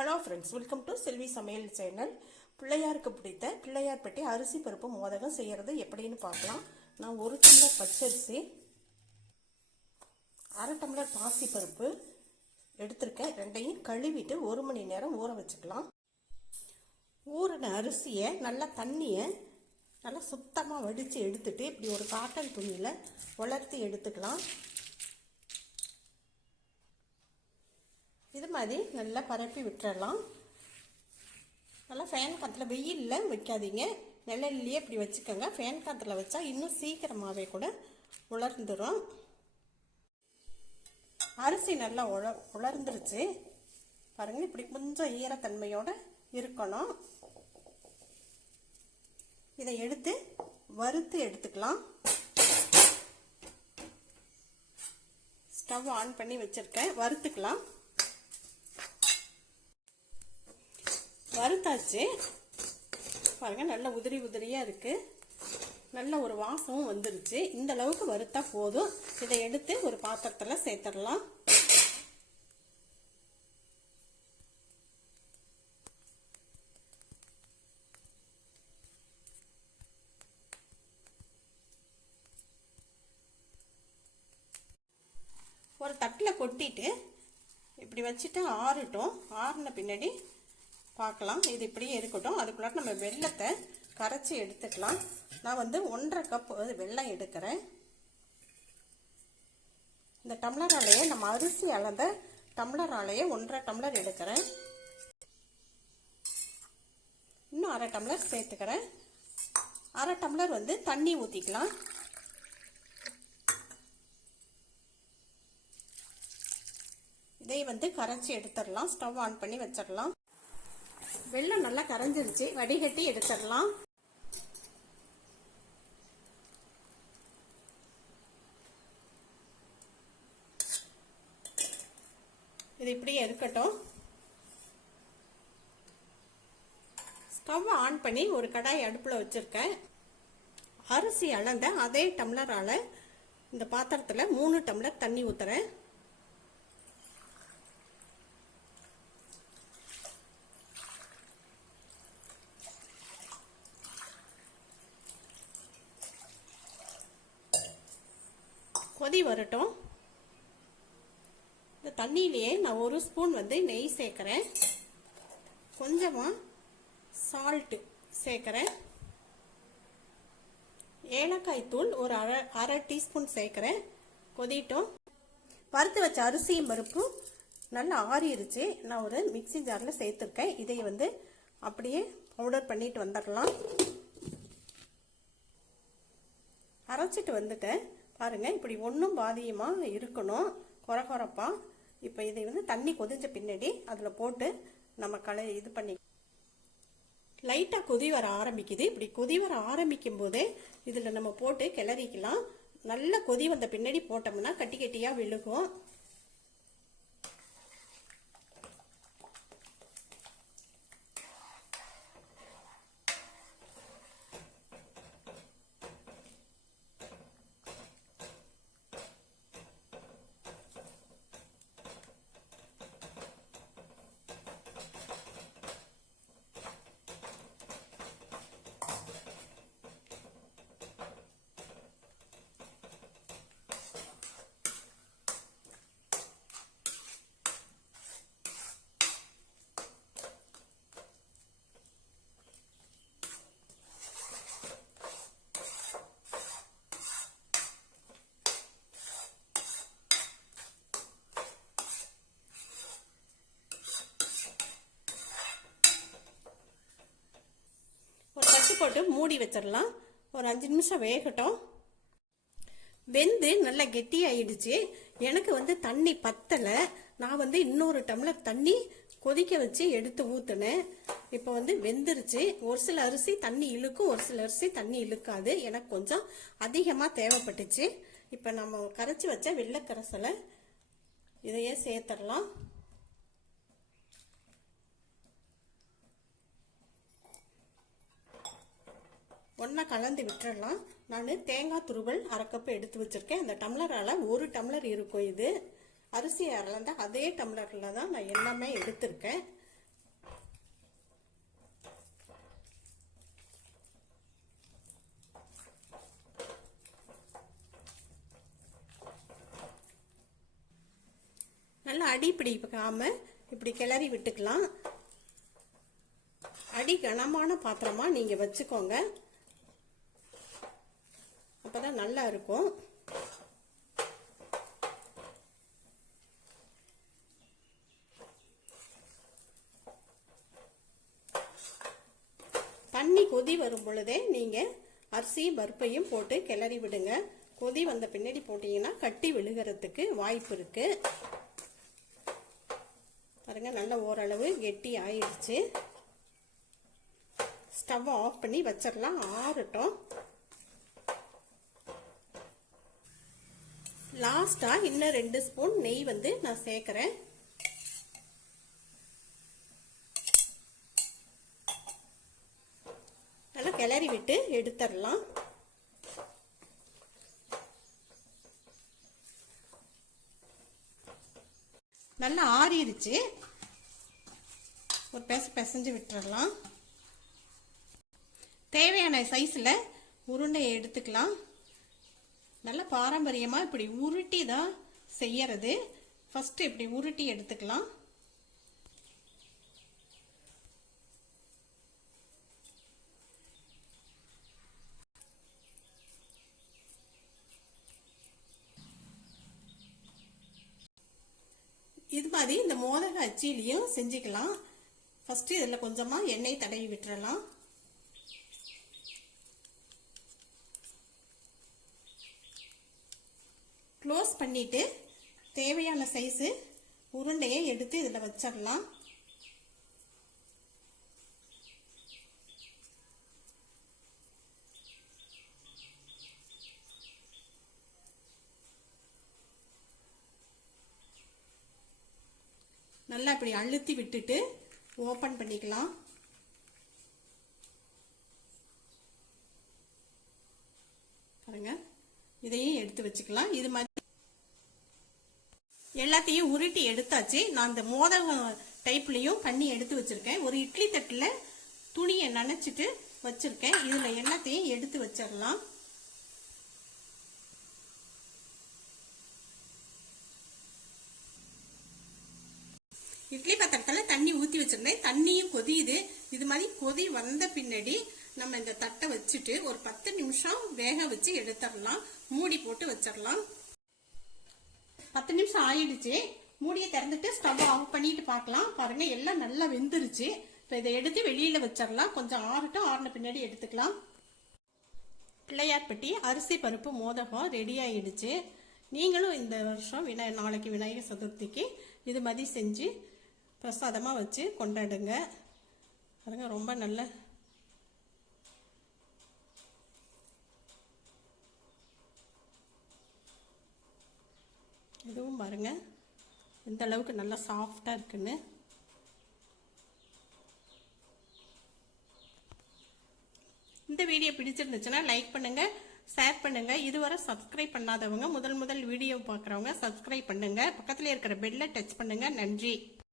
Hello friends, welcome to செல்வி சமையல் channel. பிள்ளையாருக்கு பிடித்த பிள்ளையார்பட்டி அரிசி பருப்பு மோதகம் செய்கிறது எப்படின்னு பார்க்கலாம். நான் 1 டம்ளர் பச்சரிசி, 1/2 டம்ளர் பாசி பருப்பு எடுத்திருக்கேன். ரெண்டையும் கழுவிட்டு 1 மணி நேரம் ஊற வச்சுக்கலாம். ஊறின அரிசியை நல்லா தண்ணியை நல்லா சுத்தமாக வடித்து எடுத்துட்டு இப்படி ஒரு காட்டன் துணியில் உலர்த்தி எடுத்துக்கலாம். இது மாதிரி நல்லா பரப்பி விட்டுறலாம். நல்லா ஃபேன் காற்றுல வெயிலில் வைக்காதீங்க, நிழல்லையே இப்படி வச்சுக்கோங்க. ஃபேன் காற்றுல வச்சா இன்னும் சீக்கிரமாகவே கூட உலர்ந்துடும். அரிசி நல்லா உலர்ந்துருச்சு பாருங்கள். இப்படி கொஞ்சம் ஈரத்தன்மையோடு இருக்கணும். இதை எடுத்து வறுத்து எடுத்துக்கலாம். ஸ்டவ் ஆன் பண்ணி வச்சுருக்கேன், வறுத்துக்கலாம். வறுத்தாச்சு பாருங்க, நல்ல உதிரி உதிரியாக இருக்குது. நல்ல ஒரு வாசமும் வந்துருச்சு. இந்த அளவுக்கு வறுத்தா போதும். இதை எடுத்து ஒரு பாத்திரத்தில் சேர்த்துடலாம். ஒரு தட்டில் கொட்டிட்டு இப்படி வச்சுட்டு ஆறட்டும். ஆறின பின்னாடி பார்க்கலாம். இது இப்படியே இருக்கட்டும். அதுக்குள்ளார நம்ம வெல்லத்தை கரைச்சி எடுத்துக்கலாம். நான் 1.5 கப் வெல்லம் எடுக்கிறேன். இந்த டம்ளராலேயே நம்ம அரிசி அளந்த டம்ளராலேயே 1.5 டம்ளர் எடுக்கிறேன். இன்னும் 1/2 டம்ளர் சேர்த்துக்கிறேன். 1/2 டம்ளர் தண்ணி ஊற்றிக்கலாம். இதை கரைச்சி எடுத்துடலாம். ஸ்டவ் ஆன் பண்ணி வச்சிடலாம். வெல்லம் நல்லா கரைஞ்சிருச்சு, வடிகட்டி எடுத்துடலாம். இது இப்படியே இருக்கட்டும். ஸ்டவ் ஆன் பண்ணி ஒரு கடாய் அடுப்பில் வச்சிருக்கேன். அரிசி அளந்த அதே டம்ளரால் இந்த பாத்திரத்தில் 3 டம்ளர் தண்ணி ஊற்றுறேன். கொதி வரட்டும். இந்த தண்ணியிலேயே நான் 1 ஸ்பூன் நெய் சேர்க்குறேன். கொஞ்சமாக சால்ட்டு சேர்க்குறேன். ஏலக்காய் தூள் ஒரு அரை டீஸ்பூன் சேர்க்குறேன். கொதிட்டோம். வறுத்து வச்ச அரிசியும் பருப்பும் நல்லா ஆறிடுச்சு. நான் ஒரு மிக்ஸி ஜாரில் சேர்த்துருக்கேன். இதை அப்படியே பவுடர் பண்ணிட்டு வந்துடலாம். அரைச்சிட்டு வந்துட்டேன் பாருங்க. இப்படி ஒன்றும் பாதியமாக இருக்கணும், கொரகொரப்பா. இப்போ இதை தண்ணி கொதிஞ்ச பின்னாடி அதில் போட்டு நம்ம இது பண்ணி லைட்டாக கொதி வர ஆரம்பிக்குது. இப்படி கொதி வர ஆரம்பிக்கும் போதே இதில் நம்ம போட்டு கிளறிக்கலாம். நல்லா கொதி வந்த பின்னாடி போட்டோம்னா கட்டி கட்டியாக விழுகும். போட்டு மூடி வச்சிடலாம். ஒரு 5 நிமிஷம் வேகட்டும். வெந்து நல்லா கெட்டி ஆயிடுச்சு. எனக்கு தண்ணி பத்தலை. நான் இன்னொரு டம்ளர் தண்ணி கொதிக்க வச்சு எடுத்து ஊற்றுனேன். இப்போ வெந்துருச்சு. ஒரு சில அரிசி தண்ணி இழுக்கும், ஒரு சில அரிசி தண்ணி இழுக்காது. எனக்கு கொஞ்சம் அதிகமாக தேவைப்பட்டுச்சு. இப்போ நம்ம கரைச்சி வச்ச வெள்ளைக்கரைசலை இதையே சேர்த்துடலாம். ஒன்றா கலந்து விட்டுறலாம். நான் தேங்காய் துருவல் 1/2 கப் எடுத்து வச்சுருக்கேன். அந்த டம்ளரால் 1 டம்ளர் இருக்கும். இது அரிசி அளந்த அதே டம்ளரில் தான் நான் எல்லாமே எடுத்திருக்கேன். நல்லா அடி பிடிக்காம இப்படி கிளறி விட்டுக்கலாம். அடி கனமான பாத்திரமா நீங்க வச்சுக்கோங்க, அப்பதான் நல்லா இருக்கும். தண்ணி கொதி வரும் பொழுதே நீங்க அரிசியும் பருப்பையும் போட்டு கிளறி விடுங்க. கொதி வந்த பின்னாடி போட்டீங்கன்னா கட்டி விழுகிறதுக்கு வாய்ப்பு இருக்கு. பாருங்க, நல்ல ஓரளவு கெட்டி ஆயிடுச்சு. ஸ்டவ் ஆஃப் பண்ணி வச்சிடலாம், ஆறட்டும். லாஸ்டா இன்னும் 2 ஸ்பூன் நெய் வந்து நான் சேர்க்கிறேன். நல்லா கிளறி விட்டு எடுத்துடலாம். நல்லா ஆறிடுச்சு, ஒரு பிசைஞ்சு விட்டுறலாம். தேவையான சைஸில் உருண்டையை எடுத்துக்கலாம். நல்ல பாரம்பரியமாக இப்படி உருட்டி தான் செய்யறது. ஃபர்ஸ்ட் இப்படி உருட்டி எடுத்துக்கலாம். இது மாதிரி இந்த மோதக அச்சிலையும் செஞ்சுக்கலாம். ஃபர்ஸ்ட் இதில் கொஞ்சமா எண்ணெய் தடவி விட்டுறலாம். க்ளோஸ் பண்ணிட்டு தேவையான சைஸு உருண்டையை எடுத்து இதில் வச்சிடலாம். நல்லா இப்படி அழுத்தி விட்டுட்டு ஓபன் பண்ணிக்கலாம். பாருங்க, இதையும் எடுத்து வச்சுக்கலாம். இது மாதிரி எல்லாத்தையும் உருட்டி எடுத்தாச்சு. நான் இந்த மோதகம் டைப்லயும் பண்ணி எடுத்து வச்சிருக்கேன். ஒரு இட்லி தட்டுல துணியை நனைச்சிட்டு வச்சிருக்கேன். இதுல எல்லாத்தையும் எடுத்து வச்சிடலாம். இட்லி பாத்திரத்துல தண்ணி ஊத்தி வச்சிருந்தேன். தண்ணியும் கொதியுது. இது மாதிரி கொதி வந்த பின்னாடி நம்ம இந்த தட்டை வச்சுட்டு ஒரு 10 நிமிஷம் வேக வச்சு எடுத்துடலாம். மூடி போட்டு வச்சிடலாம். 10 நிமிஷம் ஆயிடுச்சு. மூடியை திறந்துட்டு ஸ்டவ் ஆஃப் பண்ணிட்டு பார்க்கலாம். பாருங்க, எல்லாம் நல்லா வெந்துருச்சு. இப்போ இதை எடுத்து வெளியில வச்சிடலாம். கொஞ்சம் ஆறட்டும், ஆறின பின்னாடி எடுத்துக்கலாம். பிள்ளையார்பட்டி அரிசி பருப்பு மோதகம் ரெடி ஆயிடுச்சு. நீங்களும் இந்த வருஷம் நாளைக்கு விநாயகர் சதுர்த்திக்கு இது மாதிரி செஞ்சு பிரசாதமாக வச்சு கொண்டாடுங்க. பாருங்க, ரொம்ப நல்ல இதுவும் பாருங்க எந்த அளவுக்கு நல்லா சாஃப்டா இருக்குன்னு. இந்த வீடியோ பிடிச்சிருந்துச்சுன்னா லைக் பண்ணுங்க, ஷேர் பண்ணுங்க. இதுவரை சப்ஸ்கிரைப் பண்ணாதவங்க முதல் வீடியோ பார்க்குறவங்க சப்ஸ்கிரைப் பண்ணுங்க. பக்கத்தில் இருக்கிற பெல்லை டச் பண்ணுங்க. நன்றி.